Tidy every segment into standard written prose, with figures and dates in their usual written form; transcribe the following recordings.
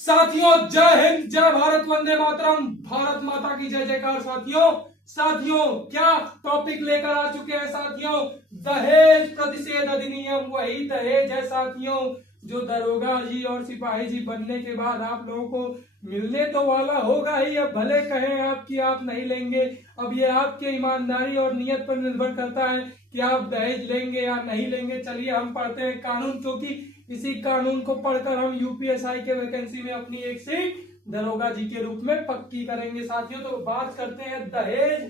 साथियों जय हिंद, जय भारत, वंदे मातरम, भारत माता की जय जयकार। साथियों क्या टॉपिक लेकर आ चुके हैं साथियों? दहेज प्रतिषेध अधिनियम। वही दहेज है साथियों जो दरोगा जी और सिपाही जी बनने के बाद आप लोगों को मिलने तो वाला होगा ही। अब भले कहें आप कि आप नहीं लेंगे, अब ये आपके ईमानदारी और नियत पर निर्भर करता है कि आप दहेज लेंगे या नहीं लेंगे। चलिए हम पढ़ते हैं कानून, क्योंकि इसी कानून को पढ़कर हम यूपीएसआई के वैकेंसी में अपनी एक सीट दरोगा जी के रूप में पक्की करेंगे साथियों। तो बात करते हैं दहेज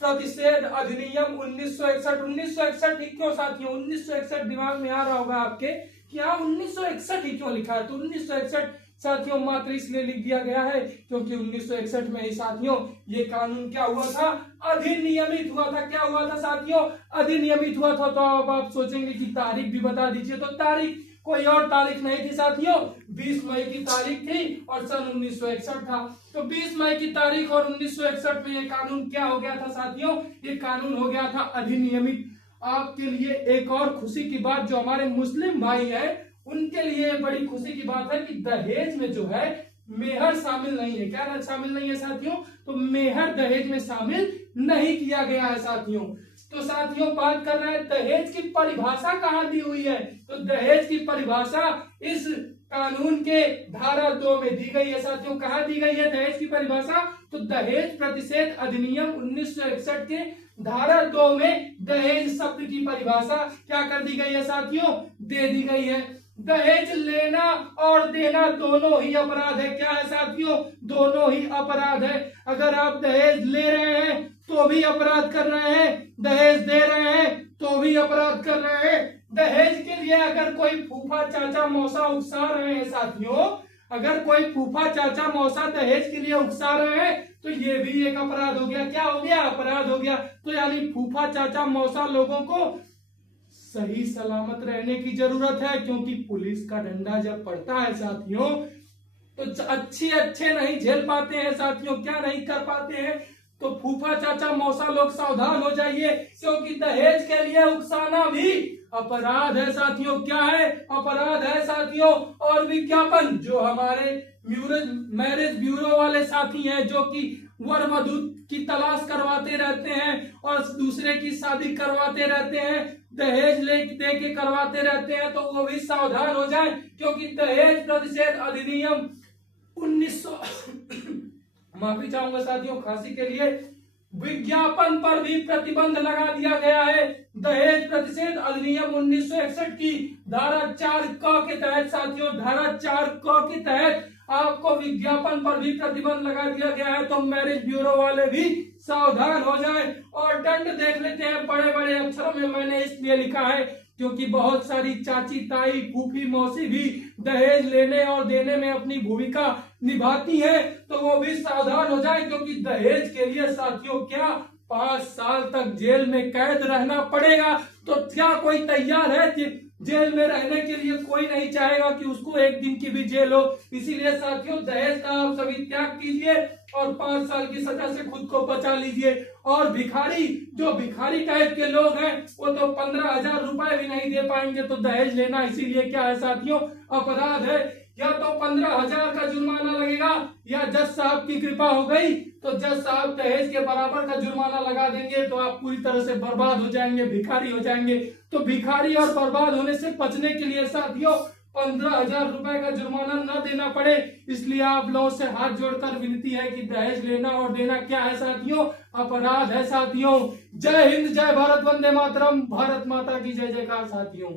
प्रतिषेध अधिनियम 1961। 1961 ही क्यों साथियों? 1961 दिमाग में आ रहा होगा आपके कि हाँ 1961 ही क्यों लिखा है? तो 1961 साथियों मात्र इसलिए लिख दिया गया है क्योंकि 1961 में ही साथियों ये कानून क्या हुआ था? अधिनियमित हुआ था। क्या हुआ था साथियों? अधिनियमित हुआ था। तो अब आप सोचेंगे कि तारीख भी बता दीजिए। तो तारीख कोई और तारीख नहीं थी साथियों, 20 मई की तारीख थी और सन 1961 था। तो 20 मई की तारीख और 1961 में ये कानून क्या हो गया था साथियों? ये कानून हो गया था अधिनियमित। आपके लिए एक और खुशी की बात, जो हमारे मुस्लिम भाई हैं उनके लिए बड़ी खुशी की बात है कि दहेज में जो है मेहर शामिल नहीं है। क्या शामिल नहीं है साथियों? तो मेहर दहेज में शामिल नहीं किया गया है साथियों। तो साथियों बात कर रहे हैं दहेज की परिभाषा कहाँ दी हुई है? तो दहेज की परिभाषा इस कानून के धारा 2 में दी गई है साथियों। कहाँ दी गई है दहेज की परिभाषा? तो दहेज प्रतिषेध अधिनियम 1961 के धारा 2 में दहेज शब्द की परिभाषा क्या कर दी गई है साथियों? दे दी गई है। दहेज लेना और देना दोनों ही अपराध है। क्या है साथियों? दोनों ही अपराध है। अगर आप दहेज ले रहे हैं तो भी अपराध कर रहे हैं, दहेज दे रहे हैं तो भी अपराध कर रहे हैं। दहेज के लिए अगर कोई फूफा चाचा मौसा उकसा रहे हैं साथियों, अगर कोई फूफा चाचा मौसा दहेज के लिए उकसा रहे हैं तो ये भी एक अपराध हो गया। क्या हो गया? अपराध हो गया। तो यानी फूफा चाचा मौसा लोगों को सही सलामत रहने की जरूरत है, क्योंकि पुलिस का डंडा जब पड़ता है साथियों तो अच्छे नहीं झेल पाते हैं साथियों। क्या नहीं कर पाते हैं? तो फूफा चाचा मौसा लोग सावधान हो जाइए, क्योंकि दहेज के लिए उकसाना भी अपराध है साथियों। क्या है? अपराध है साथियों। और विज्ञापन, जो हमारे मैरिज ब्यूरो वाले साथी हैं जो कि वर वधू की तलाश करवाते रहते हैं और दूसरे की शादी करवाते रहते हैं, दहेज ले दे के करवाते रहते हैं, तो वो भी सावधान हो जाएं, क्योंकि दहेज प्रतिषेध अधिनियम 1900 माफी चाहूंगा साथियों खांसी के लिए, विज्ञापन पर भी प्रतिबंध लगा दिया गया है। दहेज प्रतिषेध अधिनियम 1961 की धारा 4 क के तहत साथियों, धारा 4 क के तहत आपको विज्ञापन पर भी प्रतिबंध लगा दिया गया है। तो मैरिज ब्यूरो वाले भी सावधान हो जाएं। और दंड देख लेते हैं, बड़े बड़े अक्षरों में मैंने इसलिए लिखा है क्योंकि बहुत सारी चाची ताई फूफी मौसी भी दहेज लेने और देने में अपनी भूमिका निभाती है, तो वो भी सावधान हो जाए, क्योंकि दहेज के लिए साथियों क्या 5 साल तक जेल में कैद रहना पड़ेगा। तो क्या कोई तैयार है? जेल में रहने के लिए कोई नहीं चाहेगा कि उसको एक दिन की भी जेल हो। इसीलिए साथियों दहेज का आप सभी त्याग कीजिए और 5 साल की सजा से खुद को बचा लीजिए। और भिखारी, जो भिखारी टाइप के लोग हैं, वो तो 15,000 रुपए भी नहीं दे पाएंगे। तो दहेज लेना इसीलिए क्या है साथियों? अपराध है। या तो 15,000 का जुर्माना लगेगा, या जज साहब की कृपा हो गई तो जज साहब दहेज के बराबर का जुर्माना लगा देंगे, तो आप पूरी तरह से बर्बाद हो जाएंगे, भिखारी हो जाएंगे। तो भिखारी और बर्बाद होने से बचने के लिए साथियों 15,000 रुपए का जुर्माना न देना पड़े, इसलिए आप लोगों से हाथ जोड़कर विनती है कि दहेज लेना और देना क्या है साथियों? अपराध है साथियों। जय हिंद, जय भारत, वंदे मातरम, भारत माता की जय जयकार साथियों।